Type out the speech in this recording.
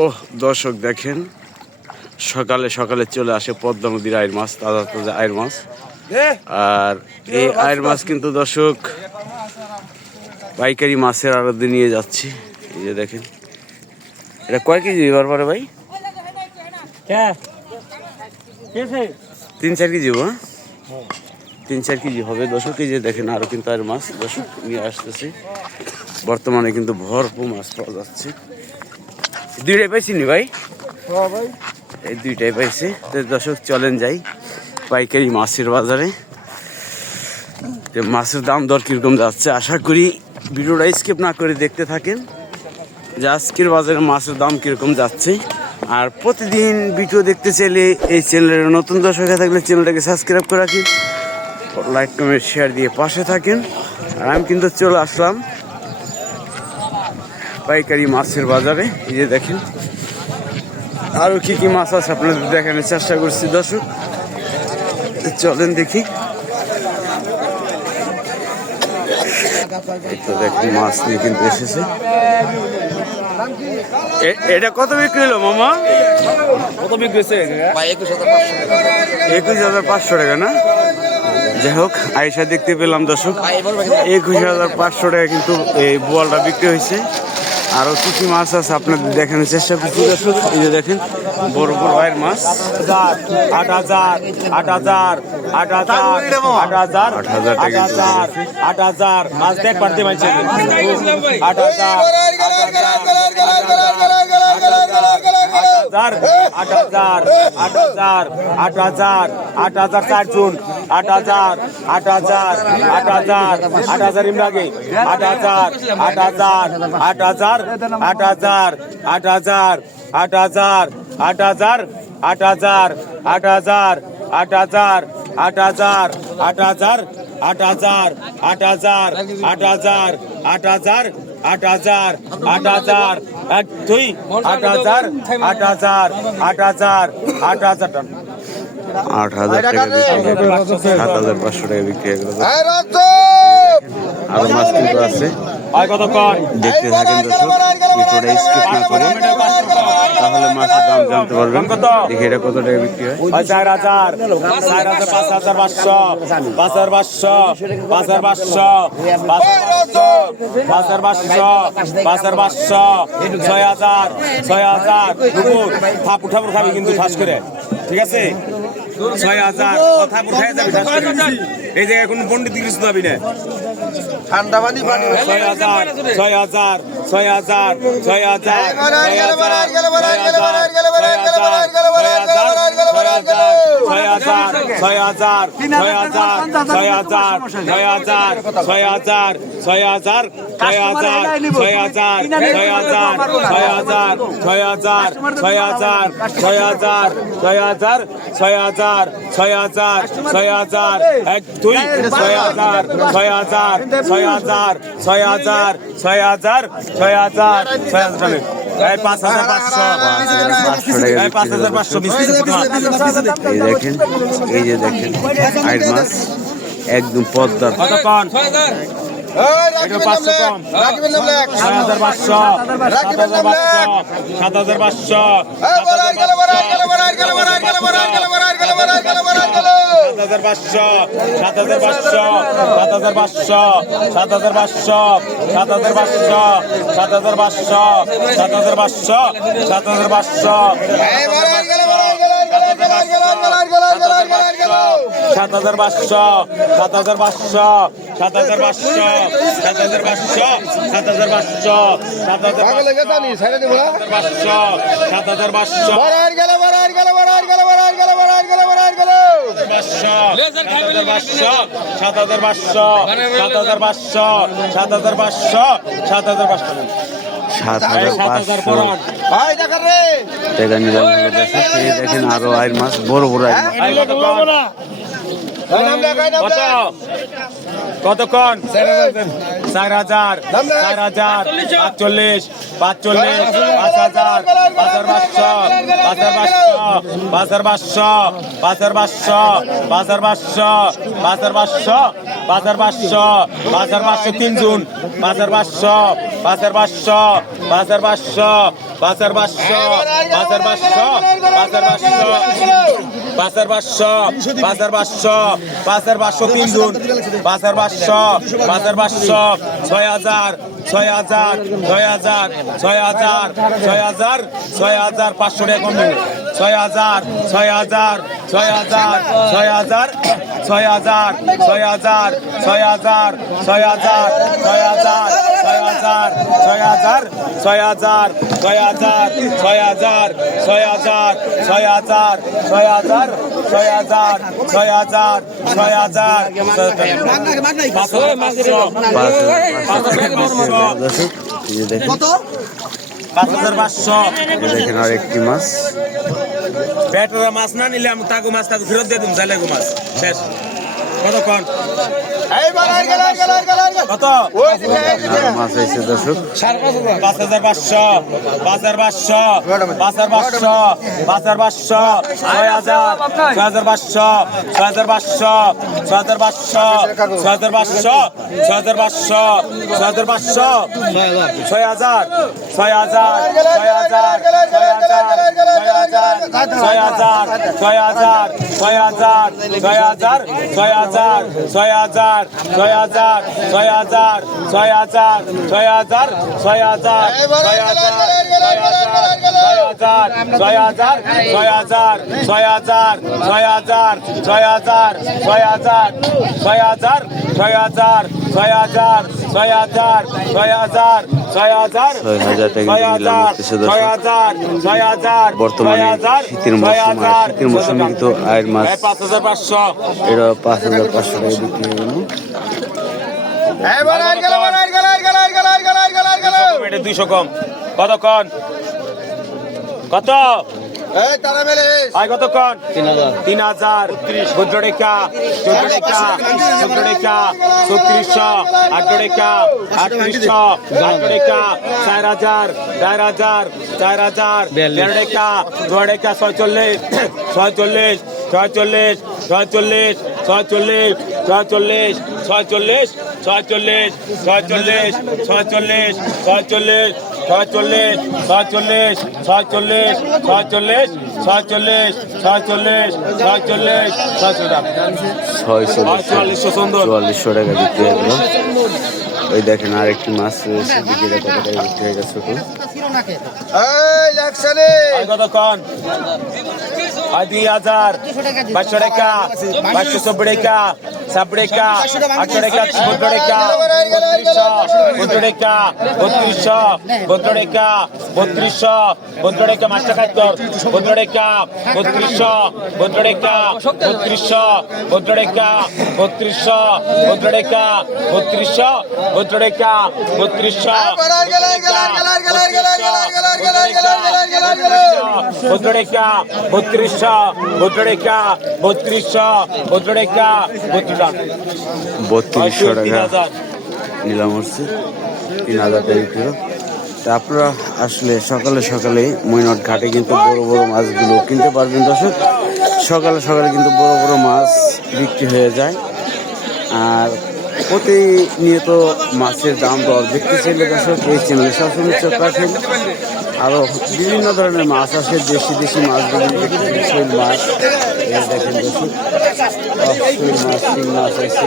ও দর্শক দেখেন, সকালে সকালে চলে আসে পদ্মা নদীর আইর মাছ, তাজা তাজা আইর মাছ। আর এই আইর মাছ কিন্তু দর্শক পাইকারি মাছের আড়তে নিয়ে যাচ্ছি। এই যে দেখেন, এটা কয় কেজি এবার পরে ভাই? 3-4 কেজি, 3-4 কেজি হবে দর্শক। এই যে দেখেন আরো কিন্তু আইর মাছ দর্শক নিয়ে আসতেছি। বর্তমানে কিন্তু ভরপুর মাছ পাওয়া যাচ্ছে। দুইটাই পাইছি নি ভাই? এই দুইটাই পাইছি। তো দর্শক চলেন যাই পাইকারি মাছের বাজারে। মাছের দাম দর কিরকম যাচ্ছে আশা করি ভিডিওটা স্কিপ না করে দেখতে থাকেন যে আজকের বাজারে মাছের দাম কিরকম যাচ্ছে। আর প্রতিদিন ভিডিও দেখতে চাইলে এই চ্যানেলের নতুন দর্শক হয়ে থাকলে চ্যানেলটাকে সাবস্ক্রাইব করে রাখেন, লাইক কমেন্ট শেয়ার দিয়ে পাশে থাকেন। আর আমি কিন্তু চলে আসলাম পাইকারি মাছের বাজারে। এই যে দেখেন আরো কি কি মাছ আছে আপনাদের দেখানোর চেষ্টা করছি দর্শক, চলেন দেখি। তো দেখুন মাছ নিয়ে কিন্তু এসেছে। এটা কত বিক্রি হলো মামা? কত বিক্রি হয়েছে? 21,500 টাকা না? যাই হোক আয়সা দেখতে পেলাম দর্শক 21,500 টাকা কিন্তু এই বোয়ালটা বিক্রি হয়েছে। আরো কি কি মাছ আছে আপনাদের দেখানোর চেষ্টা করছি দর্শক। এই যে দেখেন বড় বড় আয়ের মাছ। 8,000 মাছ দেখ পারতে পারছে 8,000 চারজন 8,000 ইমরাগে 8,000 টাকা বিক্রি, 7,500 টাকা বিক্রি হয়ে গেল। আরো মাছ কিন্তু আছে, দেখতে থাকেন দর্শক, ভিডিওটা স্কিপ না করে, তাহলে মাছের দাম জানতে পারবেন। দেখি এটা কত টাকা বিক্রি হয়। 4,000 5,500 5,500 6,000 ঠাপুর খাবি কিন্তু ঠাস করে, ঠিক আছে? 6,000 ঠাপুর খাই যাবি ঠাস করে। এই জায়গায় কোনো পণ্ডিত কিছু যাবি না। ঠান্ডা পানি 6,000 6,000 6,000 6,000 দেখেন এই যে দেখেন আইর মাছ একদম পদ্মার। কতক্ষণ 500 কম 6,500 7,500 টাকা নিলাম। দেখেন আরো আইর মাছ, বড় বড় আইর মাছ। কতক্ষণ 4,000 4,000 45 45 5,000 5,500 3 জুন 5,500 5,500 5,500 5,500 5,500 5,500 5,500 তিন গুণ 5,500 5,500 6,000 6,000 6,000 6,000 6,000 6,000 500 টাকা কম 6,000 6,000 6,000 6,000 6,000 6,000 6,000 6,000 6,000 6,000 6,000 6,000 6,000 6,000 6,000 6,000 6,000 6,000 দেখেন আর একটি মাছ ব্যাটারা মাছ না নিলে আমি তাগো মাছ তাকে ফেরত দিয়ে দিন জালেগো মাছ শেষ কতক্ষণ কত মাছ হয়েছে দর্শক 5,500 5,500 5,500 5,500 6,500 6,500 6,500 6,500 6,500 6,500 6,000 6,000 বর্তমানে শীতের মৌসুমে কিন্তু আয়ের মাছ 5,500 এটা 5,500 টাকা বিক্রি হলো 200 কম কতক্ষণ কত কতক্ষণ 3,000 14 টাকা 14 টাকা 14 টাকা 3600 8 টাকা 3800 8 টাকা 4,000 4,000 4,000 13 টাকা 2 টাকা 46 46 46 46 46 46 46 46 46 46 46 46 46 46 46 46 46 46 4400 টাকা বিক্রি হয়ে গেল। ওই দেখেন আরেকটি মাছ রয়েছে বিক্রি কত টাকা বিক্রি হয়ে গেছে কতক্ষণ 2,000 500 টাকা 540 টাকা 70 টাকা 800 টাকা 14 টাকা 3200 টাকা 3200 টাকা 3200 টাকা মাছ টাকা 14 টাকা 3200 টাকা 3200 টাকা 3200 টাকা 3200 টাকা 3200 3200 টাকা নিলাম হচ্ছে 3,000 টাকা বিক্রি হলো। তা আপনারা আসলে সকালে সকালে মৈনট ঘাটে কিন্তু বড় বড় মাছগুলো কিনতে পারবেন দর্শক। সকালে সকালে কিন্তু বড় বড় মাছ বিক্রি হয়ে যায়। আর প্রতিনিয়ত মাছের দাম দর দেখতে চাইলে দর্শক এই চ্যানেলে সবসময় চোখ রাখেন। আরও বিভিন্ন ধরনের মাছ আছে, দেশি মাছগুলো দেখতে শৈল মাছ দেখেন দর্শক, শৈল মাছ শিং মাছ আছে।